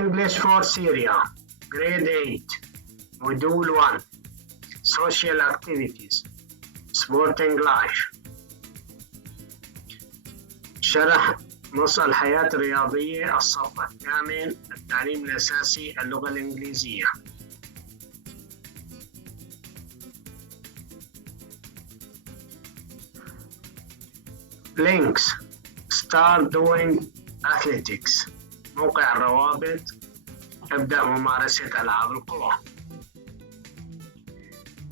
English for Syria, Grade 8, Module 1, Social Activities, Sporting Life. شرح نص الحياة الرياضية، الصف الثامن، التعليم الأساسي، اللغة الإنكليزية. Links. Start doing athletics. موقع الروابط. ابدأ ممارسة ألعاب القوى.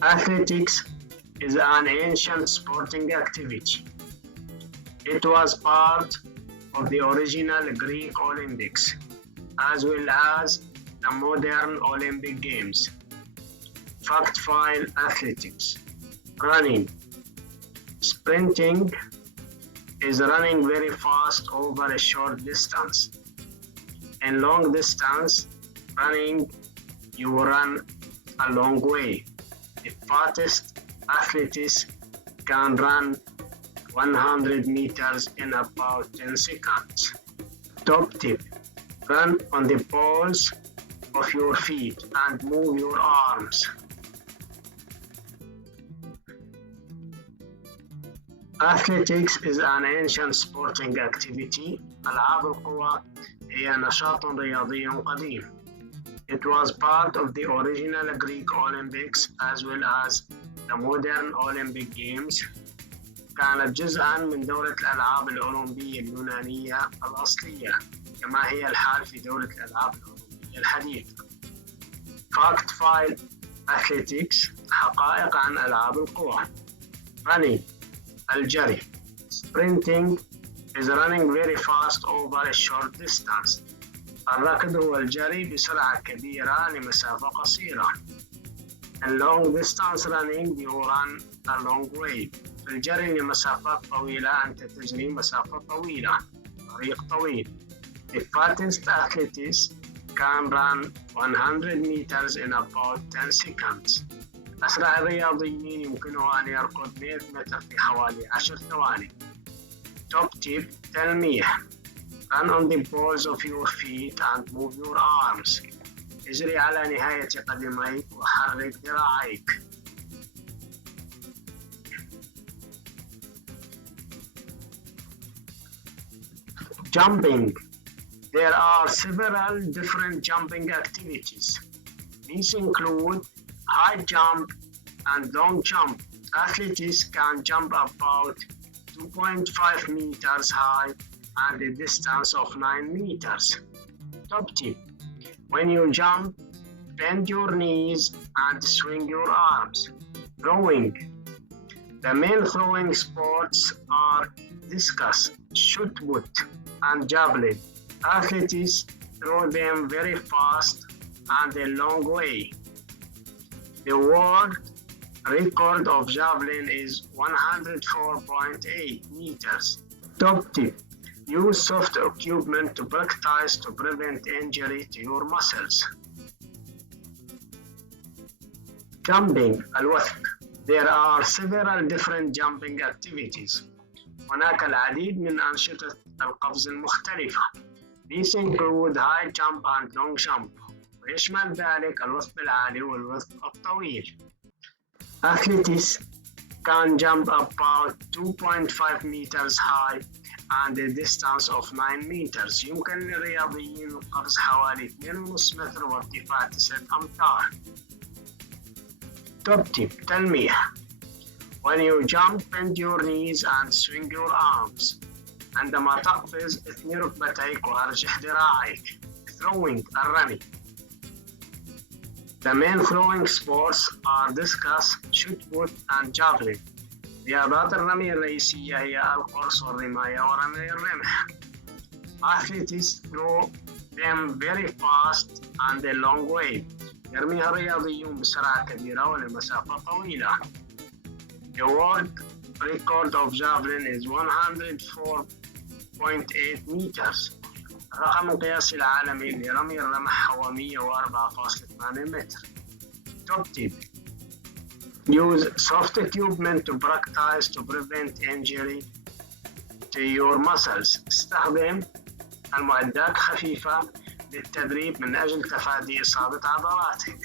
Athletics is an ancient sporting activity. It was part of the original Greek Olympics, as well as the modern Olympic Games. FACTFILE athletics. Running. Sprinting is running very fast over a short distance. In long distance running, you run a long way. The fastest athletes can run 100 meters in about 10 seconds. Top tip: run on the balls of your feet and move your arms. Athletics is an ancient sporting activity. ألعاب القوى هي نشاط رياضي قديم. It was part of the original Greek Olympics as well as the modern Olympic Games. كانت جزءاً من دورة الألعاب الأولمبية اليونانية الأصلية، كما هي الحال في دورة الألعاب الأولمبية الحديثة. FACTFILE athletics. حقائق عن ألعاب القوى. Running. الجري. Sprinting is running very fast over a short distance. الركض هو الجري بسرعة كبيرة لمسافة قصيرة. In long distance running you run a long way. في الجري لمسافات طويلة أنت تجري مسافة طويلة، طريق طويل. The fastest athletes can run 100 meters in about 10 seconds. أسرع الرياضيين يمكنه أن يركض 100 متر في حوالي 10 ثواني. Top tip: تلميح. Run on the balls of your feet and move your arms. اجري على نهاية قدميك وحرك ذراعيك. Jumping. There are several different jumping activities. These include high jump and long jump. Athletes can jump about 2.5 meters high and a distance of 9 meters. Top tip: when you jump, bend your knees and swing your arms. Throwing. The main throwing sports are discus, shot put, and javelin. Athletes throw them very fast and a long way. The world record of javelin is 104.8 meters. Top tip: use soft equipment to practice to prevent injury to your muscles. Jumping. الوثب. There are several different jumping activities. هناك العديد من أنشطة القفز المختلفة. These include high jump and long jump. ويشمل ذلك الوثب العالي والوثب الطويل. Athletes can jump about 2.5 meters high and a distance of 9 meters. يمكن للرياضيين القفز حوالي 2.5 متر وارتفاع 9 أمتار. Top tip: تلميح. When you jump, bend your knees and swing your arms. عندما تقفز اثني ركبتيك وارجح ذراعيك. Throwing. الرمي. The main throwing sports are discus, shot put, and javelin. رياضات الرمي الرئيسية هي القرص والرماية ورمي الرمح. Athletes throw them very fast and a long way. يرميها الرياضيون بسرعة كبيرة ولمسافة طويلة. The world record of javelin is 104.8 meters. الرقم القياسي العالمي لرمي الرمح هو 104.8 متر. Top tip: use soft equipment to practice to prevent injury to your muscles. استخدم المعدات خفيفة للتدريب من أجل تفادي إصابة عضلاتك.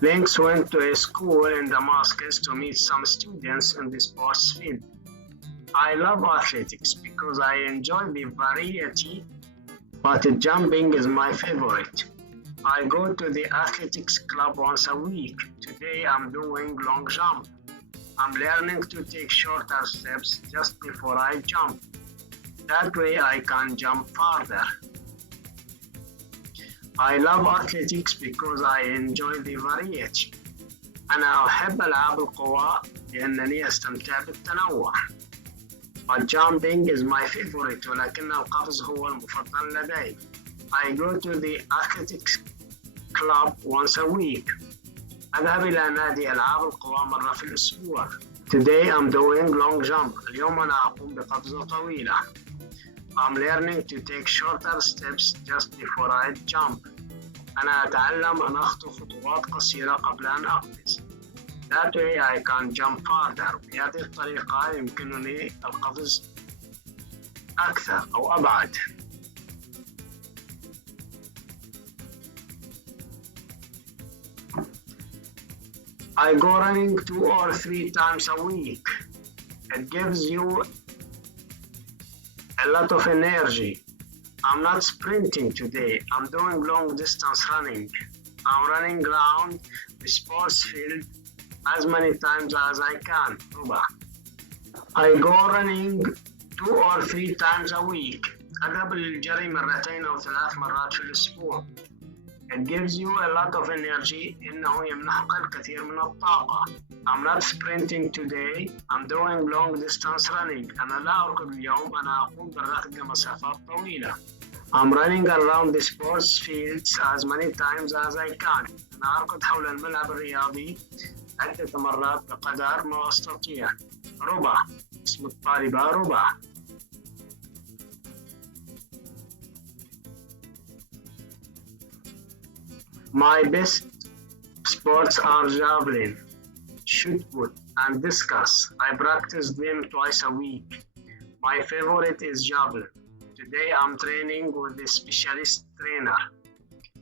Lynx went to a school in Damascus to meet some students in the sports field. I love athletics because I enjoy the variety, but jumping is my favorite. I go to the athletics club once a week. Today I'm doing long jump. I'm learning to take shorter steps just before I jump. That way I can jump farther. I love athletics because I enjoy the variety. أنا أحب ألعاب القوى لأنني أستمتع بالتنوع. But jumping is my favorite, ولكن القفز هو المفضل لدي. I go to the athletics club once a week. أذهب إلى نادي ألعاب القوى مرة في الأسبوع. Today I'm doing long jump. اليوم أنا أقوم بقفزة طويلة. I'm learning to take shorter steps just before I jump. أنا أتعلم أن أخطو خطوات قصيرة قبل أن أقفز. That way I can jump farther. بهذه الطريقة يمكنني القفز أكثر أو أبعد. I go running 2 or 3 times a week. It gives you a lot of energy. I'm not sprinting today. I'm doing long distance running. I'm running around the sports field as many times as I can. I go running 2 or 3 times a week. أذهب للجري 2 أو 3 مرات في الأسبوع. It gives you a lot of energy. إنه يمنحك الكثير من الطاقة. I'm not sprinting today. I'm doing long distance running. أنا لا أركض اليوم. أنا أقوم بالركض لمسافات طويلة. I'm running around the sports fields as many times as I can. أنا أركض حول الملعب الرياضي عدة مرات بقدر ما أستطيع. ربع. اسم الطالبة ربع. My best sports are javelin, shoot put, and discus. I practice them twice a week. My favorite is javelin. Today I'm training with a specialist trainer.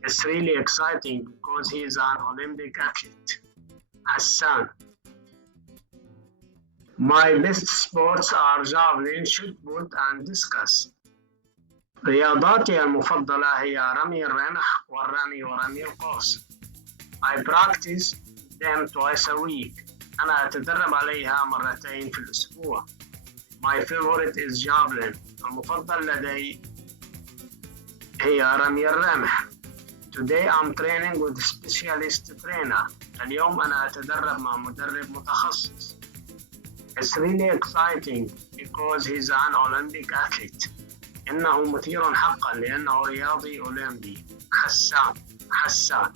It's really exciting because he is an Olympic athlete. Hassan. My best sports are javelin, shoot put, and discus. رياضاتي المفضلة هي رمي الرمح والرمي ورمي القوس. I practice them twice a week. أنا أتدرب عليها 2 في الأسبوع. My favorite is javelin. المفضل لدي هي رمي الرمح. Today I'm training with a specialist trainer. اليوم أنا أتدرب مع مدرب متخصص. It's really exciting because he's an Olympic athlete. إنه مثير حقا لأنه رياضي أولمبي. حسان.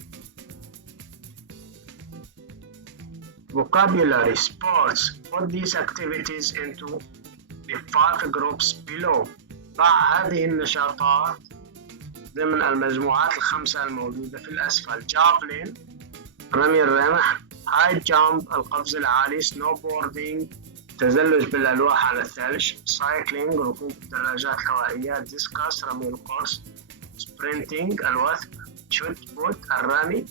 Vocabulary sports. Put these activities into the 5 groups below. ضع هذه النشاطات ضمن المجموعات ال5 الموجودة في الأسفل. Javelin رمي الرمح. High jump القفز العالي. Snowboarding تزلج بالألواح على الثلج. Cycling ركوب الدراجات الهوائية. Discus رمي القوس. Sprinting الوثب. Shoot put الرمي.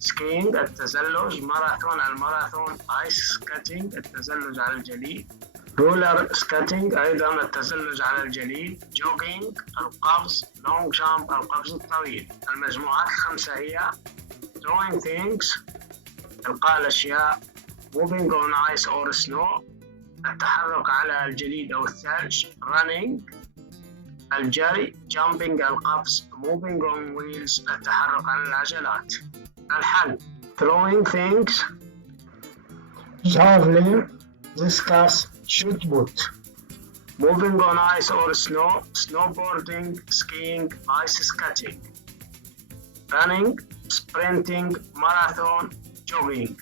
Skiing التزلج. الماراثون. Ice skating التزلج على الجليد. Roller skating أيضا التزلج على الجليد. Jogging القفز. Long jump القفز الطويل. المجموعات ال5 هي throwing things إلقاء الأشياء. Moving on ice or snow التحرك على الجليد أو الثلج. Running الجري. Jumping القفز. Moving on wheels التحرك على العجلات. الحل throwing things, javelin, discus, shoot put. Moving on ice or snow, snowboarding, skiing, ice skating. Running, sprinting, marathon, jogging.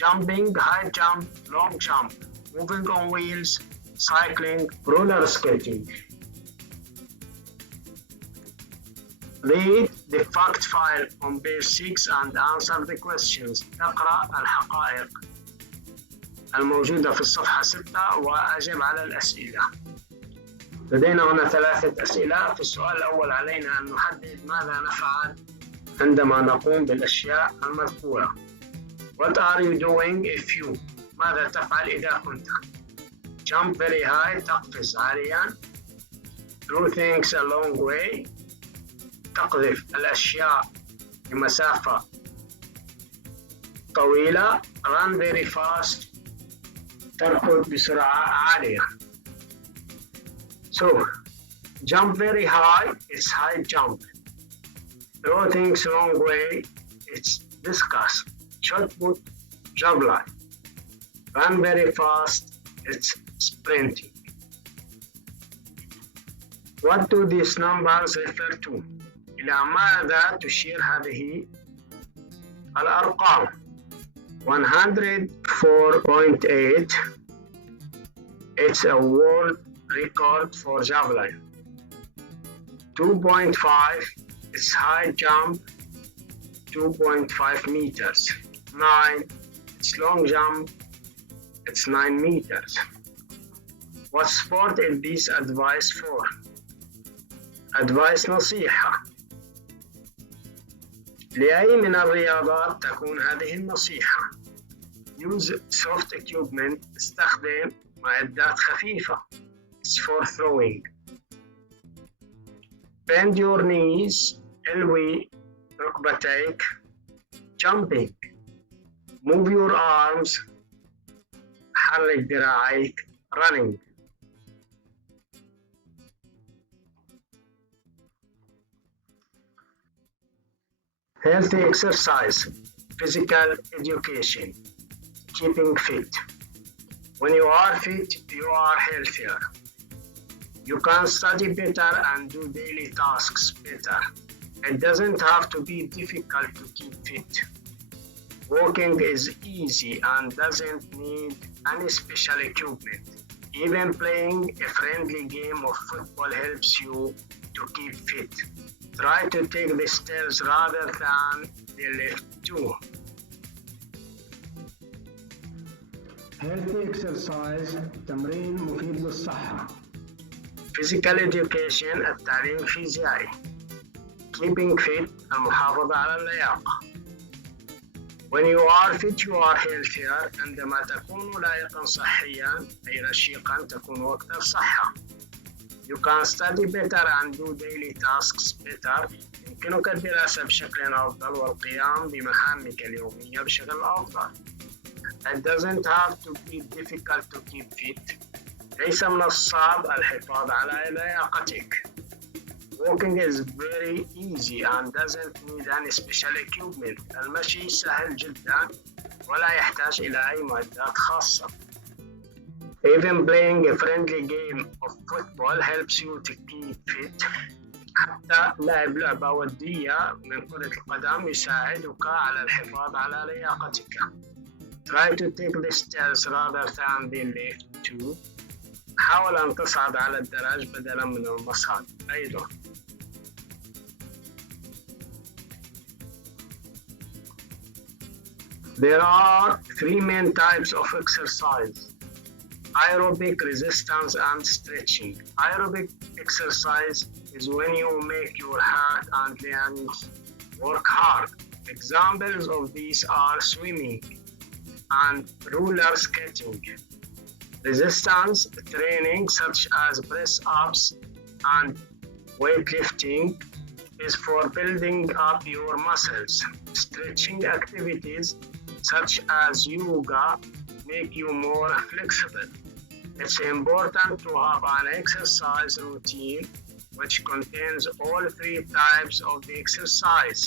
Jumping, high jump, long jump. Moving on wheels, cycling, roller skating. Read the fact file on page 6 and answer the questions. اقرأ الحقائق الموجودة في الصفحة 6 وأجب على الأسئلة. لدينا هنا 3 أسئلة. في السؤال الأول علينا أن نحدد ماذا نفعل عندما نقوم بالأشياء المذكورة. What are you doing if you؟ ماذا تفعل إذا كنت؟ Jump very high، تقفز عاليا. Throw things a long way، تقذف الأشياء لمسافة طويلة. Run very fast، تركض بسرعة عالية. So, jump very high، it's high jump. Throw things long way، it's discus. Shot put، javelin. Run very fast، it's sprinting. What do these numbers refer to؟ إلى ماذا تشير هذه الأرقام؟ 104.8 it's a world record for Javelin. 2.5 it's high jump, 2.5 meters. 9 it's long jump, it's 9 meters. What sport is this advice for؟ advice نصيحة. لأي من الرياضات تكون هذه النصيحة؟ Use soft equipment، استخدم معدات خفيفة. It's for throwing. Bend your knees، الوي ركبتيك. Jumping. Move your arms، حرك ذراعيك. Running. Healthy exercise، physical education، keeping fit. When you are fit, you are healthier. You can study better and do daily tasks better. It doesn't have to be difficult to keep fit. Walking is easy and doesn't need any special equipment. Even playing a friendly game of football helps you to keep fit. Try to take the stairs rather than the lift too. Healthy exercise، تمرين مفيد للصحة. Physical education، التعليم الفيزيائي. Keeping fit، المحافظة على اللياقة. When you are fit you are healthier. عندما تكون لائقا صحيا أي رشيقا تكون أكثر صحة. You can study better and do daily tasks better. يمكنك الدراسة بشكل أفضل والقيام بمهامك اليومية بشكل أفضل. It doesn't have to be difficult to keep fit. ليس من الصعب الحفاظ على لياقتك. Walking is very easy and doesn't need any special equipment. المشي سهل جدا ولا يحتاج إلى أي معدات خاصة. Even playing a friendly game of football helps you to keep fit. حتى لعب لعبة ودية من كرة القدم يساعدك على الحفاظ على لياقتك. Try to take the stairs rather than the lift too. حاول أن تصعد على الدرج بدلاً من المصعد أيضاً. There are 3 main types of exercise: aerobic, resistance, and stretching. Aerobic exercise is when you make your heart and lungs work hard. Examples of these are swimming and roller skating. Resistance training such as press-ups and weightlifting is for building up your muscles. Stretching activities such as yoga make you more flexible. It's important to have an exercise routine which contains all 3 types of the exercise.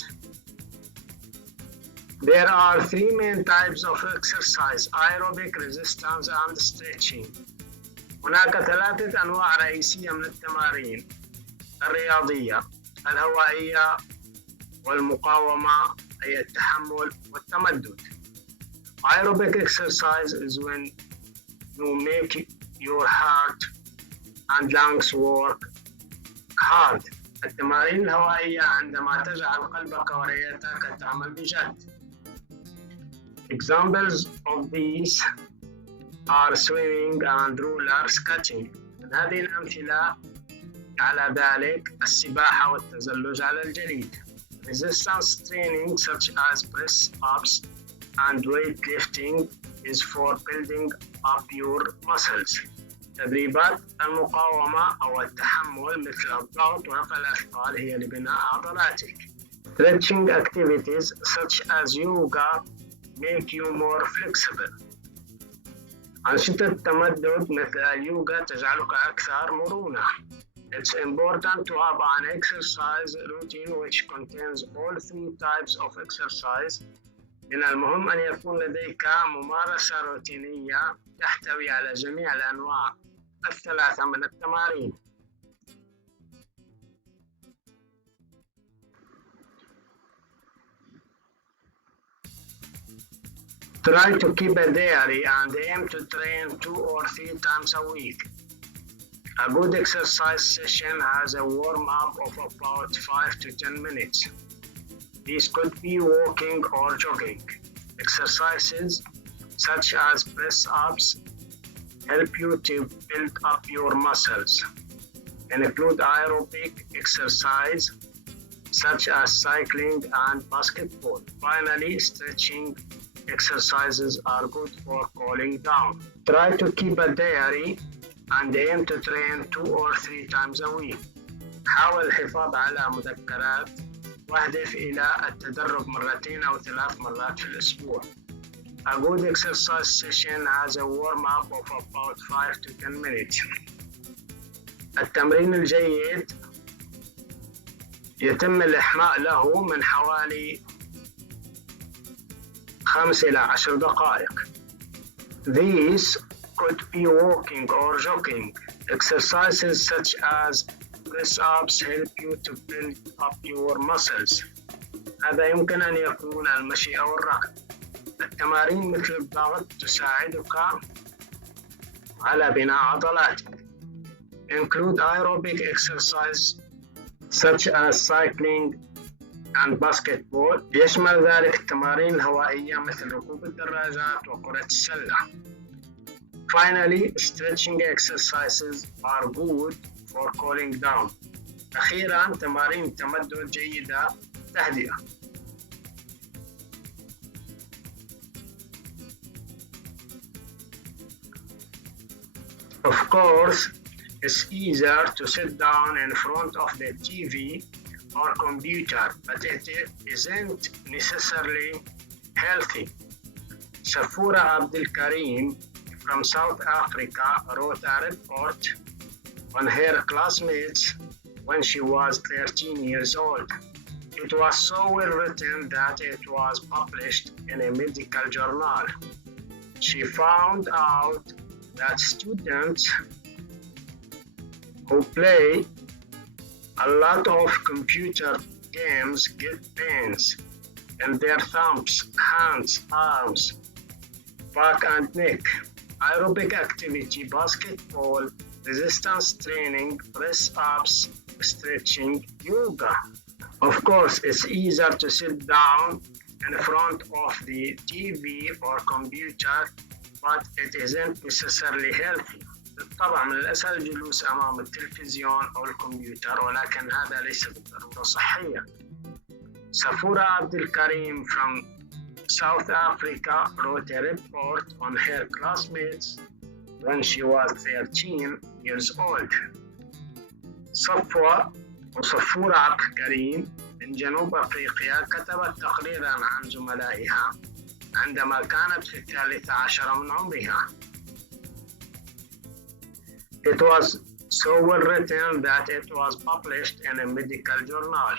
There are 3 main types of exercise: aerobic, resistance, and stretching. هناك 3 أنواع رئيسية من التمارين: الرياضية، الهوائية، والمقاومة أي التحمل والتمدد. Aerobic exercise is when you make your heart and lungs work hard. التمارين الهوائية عندما تجعل قلبك ورئتك تعمل بجد. Examples of these are swimming and roller skating. من هذه الأمثلة على ذلك السباحة والتزلج على الجليد. Resistance training such as press-ups and weightlifting is for building up your muscles. تدريبات المقاومة أو التحمل مثل الضغط ورفع الأثقال هي لبناء عضلاتك. Stretching activities such as yoga make you more flexible. أنشطة التمدد مثل اليوغا تجعلك أكثر مرونة. It's important to have an exercise routine which contains all 3 types of exercise. من المهم أن يكون لديك ممارسة روتينية تحتوي على جميع الأنواع الثلاثة من التمارين. Try to keep a diary and aim to train 2 or 3 times a week. A good exercise session has a warm-up of about 5 to 10 minutes. These could be walking or jogging. Exercises such as press-ups help you to build up your muscles. Include aerobic exercise such as cycling and basketball. Finally, stretching exercises are good for cooling down. Try to keep a diary and aim to train 2 or 3 times a week. حاول الحفاظ على مذكرات واهدف إلى التدرب 2 أو 3 مرات في الأسبوع. A good exercise session has a warm-up of about 5 to 10 minutes. التمرين الجيد يتم الإحماء له من حوالي 5 إلى 10 دقائق. These could be walking or jogging. Exercises such as press-ups help you to build up your muscles. هذا يمكن أن يكون المشي أو الركض. التمارين مثل الضغط تساعدك على بناء عضلاتك. Include aerobic exercise such as cycling and basketball. يشمل ذلك التمارين الهوائية مثل ركوب الدراجات وكرة السلة. Finally, stretching exercises are good for cooling down. أخيراً، تمارين التمدد جيدة تهدئة. Of course, it's easier to sit down in front of the TV or computer, but it isn't necessarily healthy. Safura Abdelkarim from South Africa wrote a report on her classmates when she was 13 years old. It was so well written that it was published in a medical journal. She found out that students who play a lot of computer games get pains in their thumbs, hands, arms, back and neck. Aerobic activity, basketball, resistance training, press-ups, stretching, yoga. Of course, it's easier to sit down in front of the TV or computer, but it isn't necessarily healthy. بالطبع من الأسهل الجلوس أمام التلفزيون أو الكمبيوتر، ولكن هذا ليس بالضرورة صحيا. Safura Abdelkarim from South Africa wrote a report on her classmates when she was 13 years old. صفورة عبد الكريم من جنوب أفريقيا كتبت تقريراً عن زملائها عندما كانت في 13 من عمرها. It was so well written that it was published in a medical journal.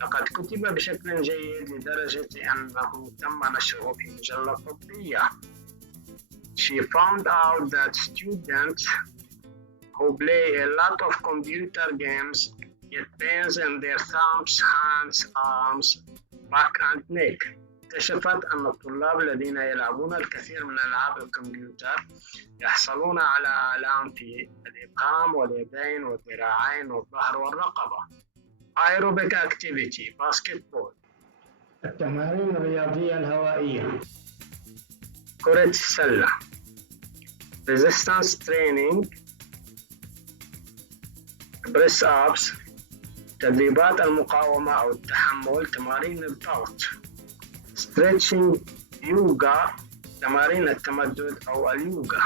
لقد كتب بشكل جيد لدرجة أنه تم نشره في مجلة طبية. She found out that students who play a lot of computer games get pains in their thumbs, hands, arms, back and neck. اكتشفت أن الطلاب الذين يلعبون الكثير من ألعاب الكمبيوتر يحصلون على آلام في الإبهام واليدين والذراعين والظهر والرقبة. Aerobic activity, basketball. التمارين الرياضية الهوائية. كرة السلة. resistance training, press ups، تدريبات المقاومة أو التحمل، تمارين الضغط، stretching yoga، تمارين التمدد أو اليوغا.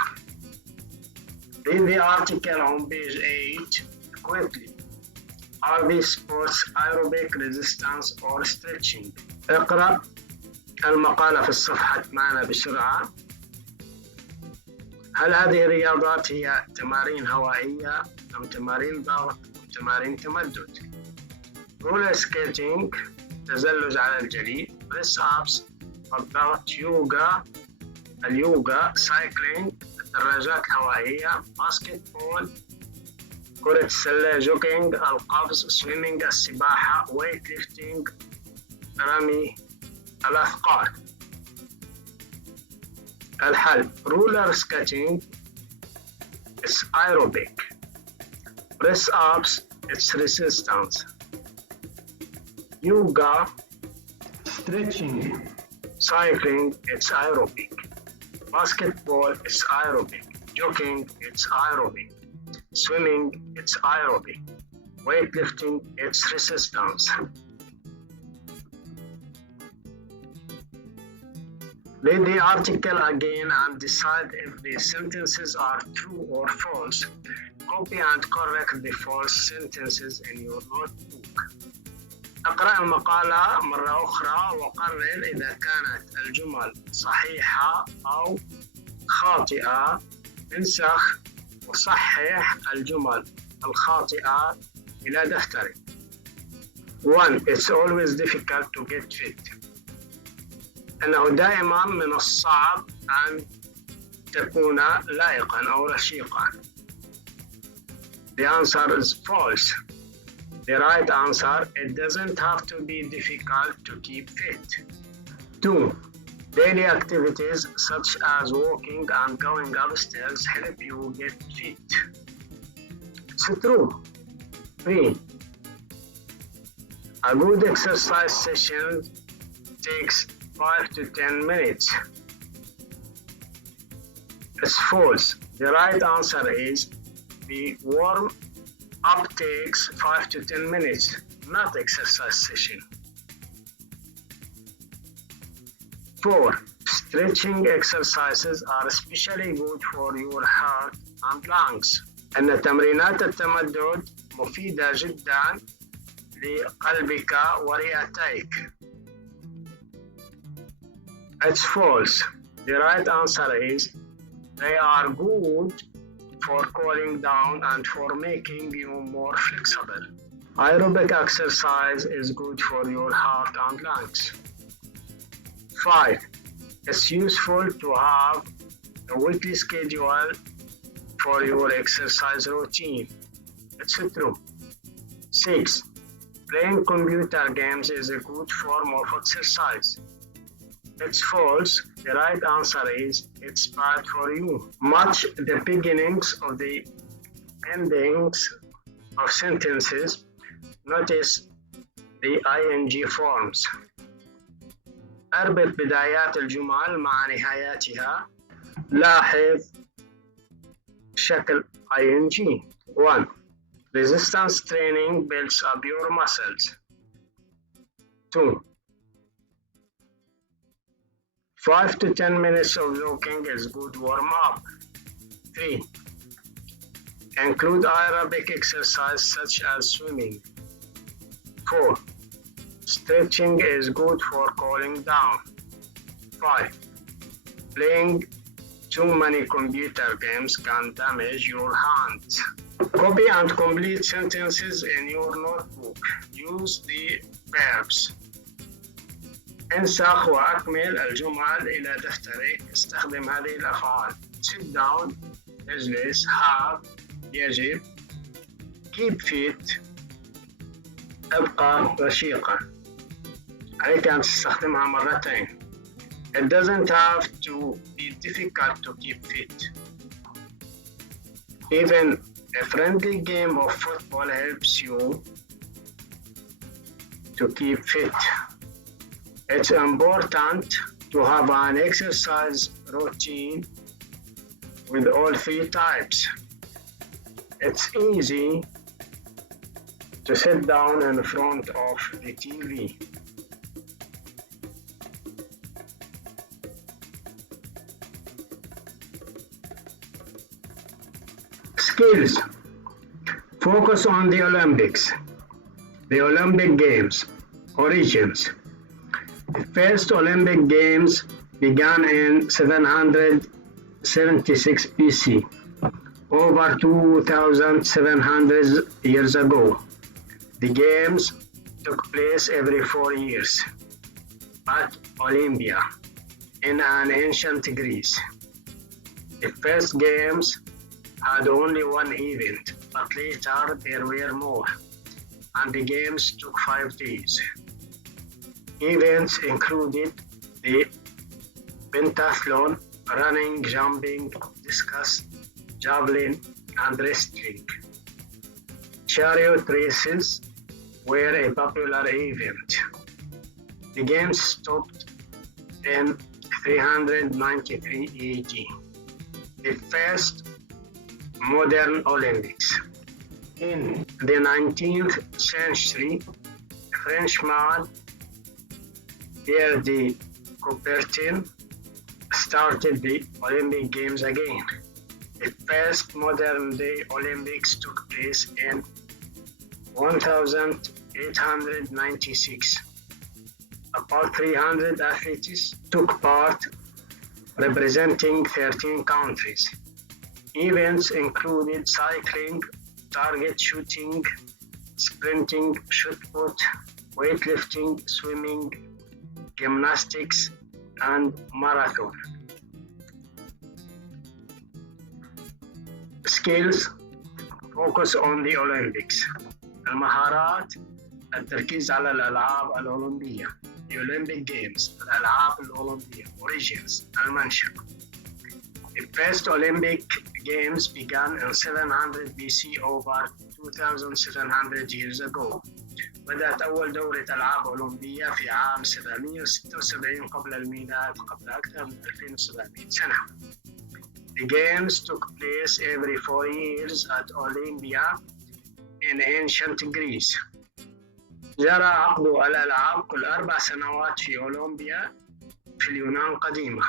Read the article on page 8 quickly. Are these sports aerobic, resistance or stretching? اقرأ المقالة في الصفحة معنا بسرعة. هل هذه الرياضات هي تمارين هوائية أم تمارين ضغط أم تمارين تمدد؟ رولر سكيتينج، تزلج على الجليد، بريس أبس، الضغط، اليوغا، سايكلينج، الدراجات الهوائية، باسكت بول، كرة السلة، جوجينج، القفز، سويمينج، السباحة، ويت ليفتينج، رمي الأثقال. الحل: رولر سكيتينج it's aerobic, press ups it's resistance, yoga, stretching, cycling it's aerobic, basketball it's aerobic, jogging it's aerobic, swimming it's aerobic, weightlifting it's resistance. Read the article again and decide if the sentences are true or false. Copy and correct the false sentences in your notebook. اقرأ المقالة مرة أخرى وقرر إذا كانت الجمل صحيحة أو خاطئة. انسخ وصحح الجمل الخاطئة إلى دفترك. 1. It's always difficult to get fit. أنه دائما من الصعب أن تكون لائقا أو رشيقا. The answer is false. The right answer: it doesn't have to be difficult to keep fit. 2. Daily activities such as walking and going upstairs help you get fit. It's true. 3. A good exercise session takes 5 to 10 minutes. It's false. The right answer is the warm-up takes 5 to 10 minutes, not exercise session. 4. Stretching exercises are especially good for your heart and lungs. أن تمرينات التمدد مفيدة جدا لقلبك ورئتيك. It's false. The right answer is they are good for cooling down and for making you more flexible. Aerobic exercise is good for your heart and lungs. 5. It's useful to have a weekly schedule for your exercise routine. It's true. 6. Playing computer games is a good form of exercise. It's false. The right answer is it's bad for you. Match the beginnings of the endings of sentences. Notice the ing forms. اربط بدايات الجمل مع نهاياتها. لاحظ شكل ing. 1. Resistance training builds up your muscles. 2. 5 to 10 minutes of walking is good warm-up. 3. Include aerobic exercise such as swimming. 4. Stretching is good for cooling down. 5. Playing too many computer games can damage your hands. Copy and complete sentences in your notebook. Use the verbs. انسخ وأكمل الجمل إلى دفترك. استخدم هذه الأفعال: sit down اجلس، have يجب، keep fit ابقى رشيقا. عليك أن تستخدمها مرتين. It doesn't have to be difficult to keep fit. Even a friendly game of football helps you to keep fit. It's important to have an exercise routine with all three types. It's easy to sit down in front of the TV. Skills. Focus on the Olympics. The Olympic Games. Origins. The first Olympic Games began in 776 BC, over 2,700 years ago. The Games took place every 4 years at Olympia in an ancient Greece. The first Games had only one event, but later there were more, and the Games took 5 days. Events included the pentathlon, running, jumping, discus, javelin, and wrestling. Chariot races were a popular event. The Games stopped in 393 AD. The first modern Olympics. In the 19th century, a Frenchman, Pierre de Coubertin, started the Olympic Games again. The first modern-day Olympics took place in 1896. About 300 athletes took part, representing 13 countries. Events included cycling, target shooting, sprinting, shot put, weightlifting, swimming, gymnastics, and marathon. Skills. Focus on the Olympics. المهارات. التركيز على الألعاب الأولمبية. The Olympic Games. الألعاب الأولمبية. Origins. المنشأ. The first Olympic Games began in 700 BC, over 2,700 years ago. بدأت أول دورة ألعاب أولمبية في عام 776 قبل الميلاد، قبل أكثر من 2700 سنة. The Games took place every 4 years at Olympia in ancient Greece. جرى عقد الألعاب كل 4 سنوات في أولمبيا في اليونان القديمة.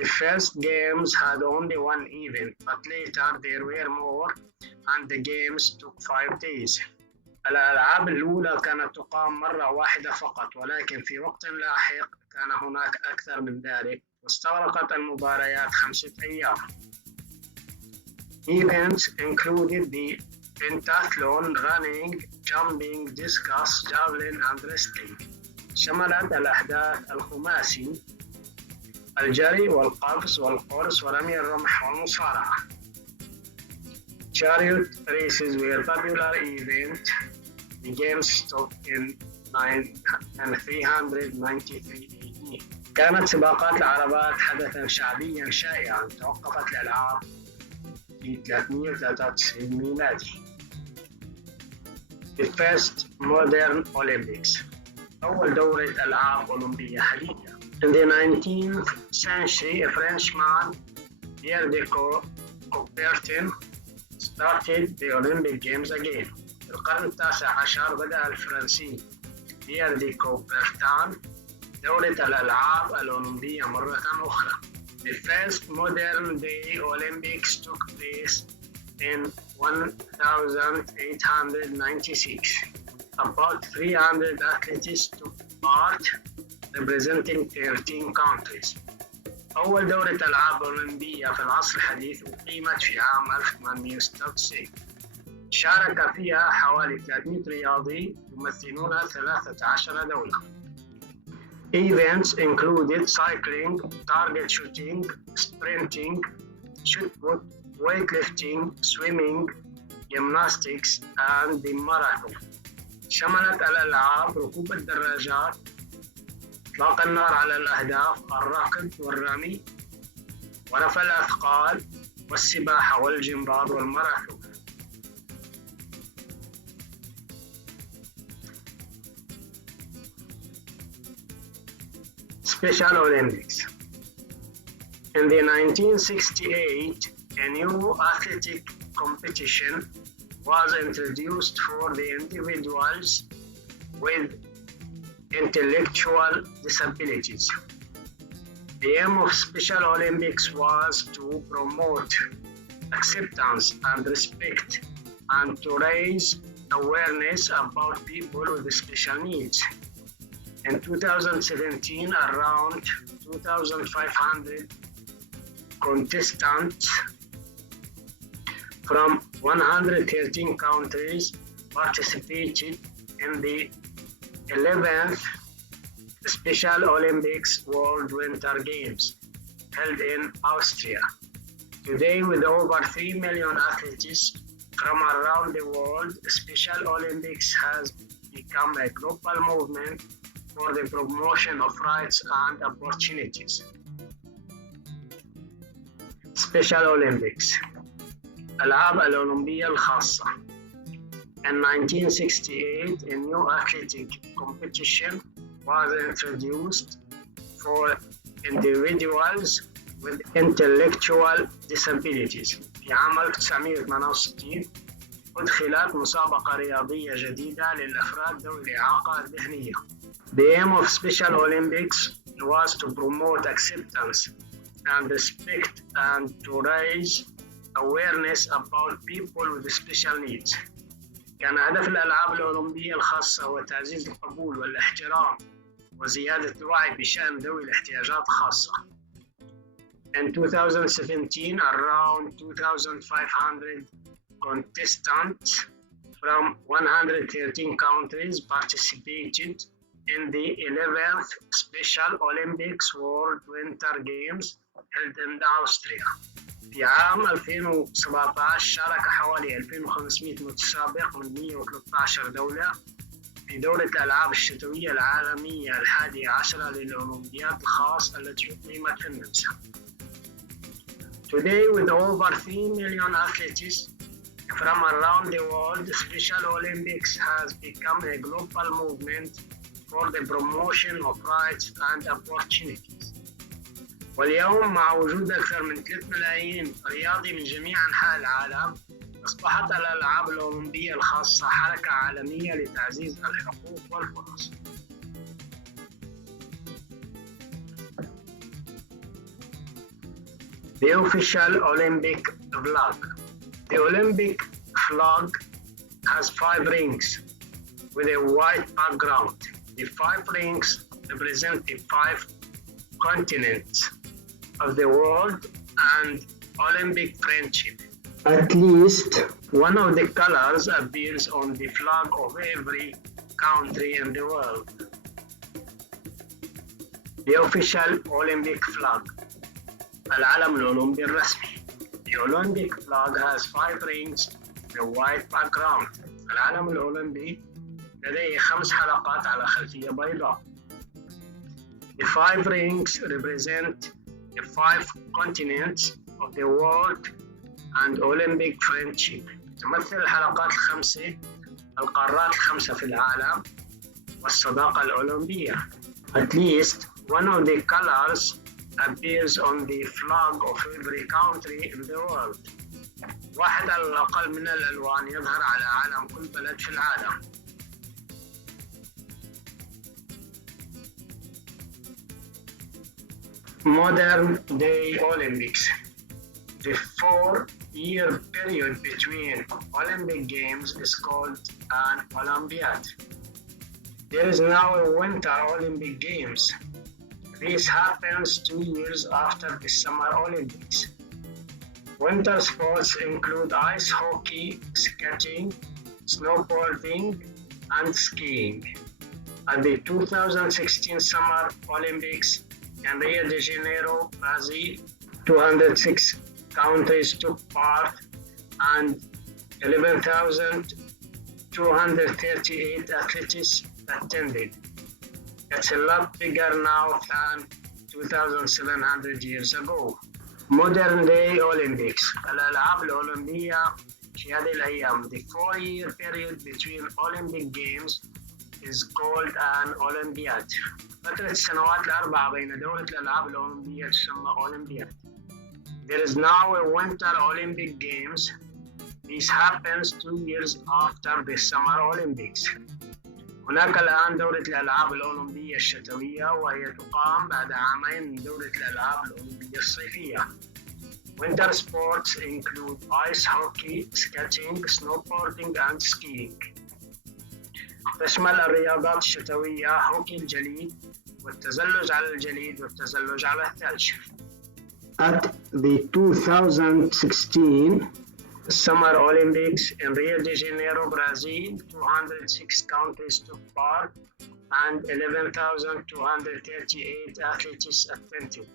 The first Games had only one event, but later there were more, and the Games took 5 days. الألعاب الأولى كانت تقام مرة واحدة فقط، ولكن في وقت لاحق كان هناك أكثر من ذلك، واستغرقت المباريات 5 أيام. Events included the pentathlon, running, jumping, discus, javelin, and wrestling. شملت الأحداث الخماسي: الجري والقفز والقرص ورمي الرمح والمصارعة. Chariot races were a popular event. The Games stopped in 393 AD. كانت سباقات العربات حدثاً شعبياً شائعاً. توقفت الألعاب في 393 ميلادي. The first modern Olympics. أول دورة ألعاب أولمبية حديثة. In the 19th century, a Frenchman, Pierre de Coubertin, started the Olympic Games again. في القرن التاسع عشر بدأ الفرنسي بيير دي كوبرتان دورة الألعاب الأولمبية مرة أخرى. The first modern day Olympics took place in 1896. About 300 athletes took part, representing 13 countries. أول دورة ألعاب أولمبية في العصر الحديث أقيمت في عام 1896. شارك فيها حوالي 300 رياضي يمثلون 13 دولة. Events included cycling, target shooting, sprinting, shot put, weightlifting, swimming, gymnastics, and the marathon. شملت الألعاب ركوب الدراجات، إطلاق النار على الأهداف، الركض والرمي، ورفع الأثقال، والسباحة والجمباز والماراثون. Special Olympics. In the 1968, a new athletic competition was introduced for the individuals with intellectual disabilities. The aim of Special Olympics was to promote acceptance and respect and to raise awareness about people with special needs. In 2017, around 2,500 contestants from 113 countries participated in the 11th Special Olympics World Winter Games held in Austria. Today, with over 3 million athletes from around the world, Special Olympics has become a global movement for the promotion of rights and opportunities. Special Olympics الألعاب الأولمبية الخاصة. In 1968, a new athletic competition was introduced for individuals with intellectual disabilities. في عام 1968 أدخلت مسابقة رياضية جديدة للأفراد ذوي الإعاقة الذهنية. The aim of Special Olympics was to promote acceptance and respect and to raise awareness about people with special needs. كان هدف الألعاب الأولمبية الخاصة هو تعزيز القبول والاحترام وزيادة الوعي بشأن ذوي الاحتياجات الخاصة. In 2017, around 2,500 contestants from 113 countries participated in the 11th Special Olympics World Winter Games held in Austria. في عام 2017 شارك حوالي 2,500 متسابق من 113 دولة في دورة الألعاب الشتوية العالمية 11 للأولمبياد الخاص التي أقيمت في النمسا. Today, with over 3 million athletes from around the world, Special Olympics has become a global movement for the promotion of rights and opportunities. واليوم مع وجود أكثر من 3 ملايين رياضي من جميع أنحاء العالم، أصبحت الألعاب الأولمبية الخاصة حركة عالمية لتعزيز الحقوق والفرص. The official Olympic flag. The Olympic flag has 5 rings with a white background. The 5 rings represent the 5 continents of the world and Olympic friendship. At least one of the colors appears on the flag of every country in the world. The official Olympic flag. العلم الأولمبي الرسمي. The Olympic flag has 5 rings with a white background. العلم الأولمبي لديه 5 حلقات على خلفية بيضاء. The 5 rings represent the 5 continents of the world and Olympic friendship. تمثل الحلقات الخمسة القارات الخمسة في العالم والصداقة الأولمبية. At least one of the colors appears on the flag of every country in the world. واحد على الأقل من الألوان يظهر على علم كل بلد في العالم. Modern day Olympics. The 4-year period between Olympic Games is called an Olympiad. There is now a Winter Olympic Games. This happens 2 years after the Summer Olympics. Winter sports include ice hockey, skating, snowboarding, and skiing. At the 2016 Summer Olympics in Rio de Janeiro, Brazil, 206 countries took part and 11,238 athletes attended. It's a lot bigger now than 2,700 years ago. Modern day Olympics. الألعاب الأولمبية في هذه الأيام. The 4-year period between Olympic Games is called an Olympiad. فترة السنوات الأربعة بين دورة الألعاب الأولمبية تسمى أولمبياد. There is now a Winter Olympic Games. This happens 2 years after the Summer Olympics. هناك الآن دورة الألعاب الأولمبية الشتوية وهي تقام بعد عامين من دورة الألعاب الأولمبية الصيفية. Winter sports include ice hockey, skating, snowboarding and skiing. تشمل الرياضات الشتوية هوكي الجليد والتزلج على الجليد والتزلج على الثلج. At the 2016 Summer Olympics in Rio de Janeiro, Brazil, 206 countries took part and 11,238 athletes attended.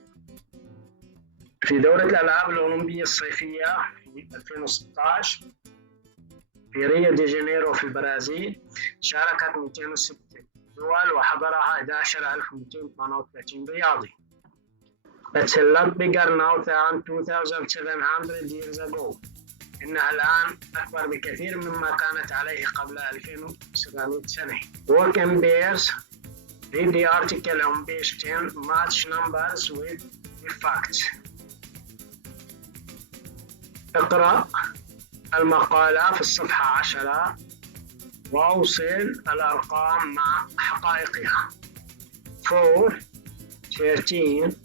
في دورة الألعاب الأولمبية الصيفية في 2016 في ريو دي جانيرو في البرازيل شاركت 206 دول وحضرها 11,238 رياضي. It's a lot bigger now than 2,700 years ago. إنها الآن أكبر بكثير مما كانت عليه قبل 2,700 سنة. Work in pairs. Read the article on page 10. Match numbers with the facts. اقرأ المقالة في الصفحة 10 وأوصل الأرقام مع حقائقها. 4 13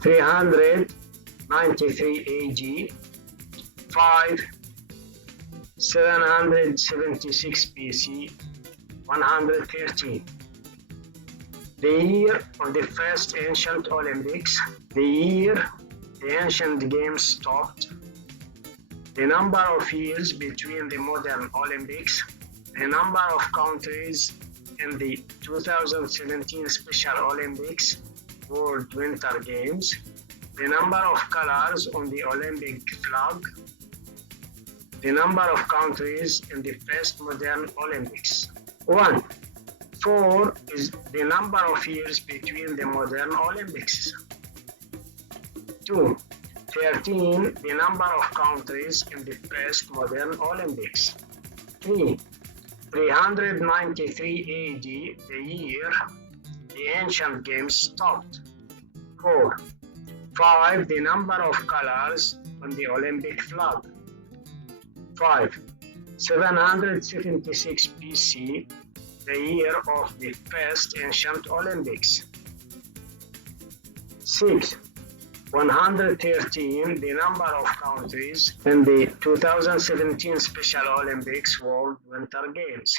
393 AG 5 776 BC 113. The year of the first ancient Olympics. The year the ancient games stopped. The number of years between the modern Olympics. The number of countries in the 2017 Special Olympics World Winter Games. The number of colors on the Olympic flag. The number of countries in the first modern Olympics. 1. 4 is the number of years between the modern Olympics. 2. 13, the number of countries in the first modern Olympics. 3. 393 AD, the year the ancient games stopped. 4. 5. The number of colors on the Olympic flag. 5. 776 BC, the year of the first ancient Olympics. 6. 113, the number of countries in the 2017 Special Olympics World Winter Games.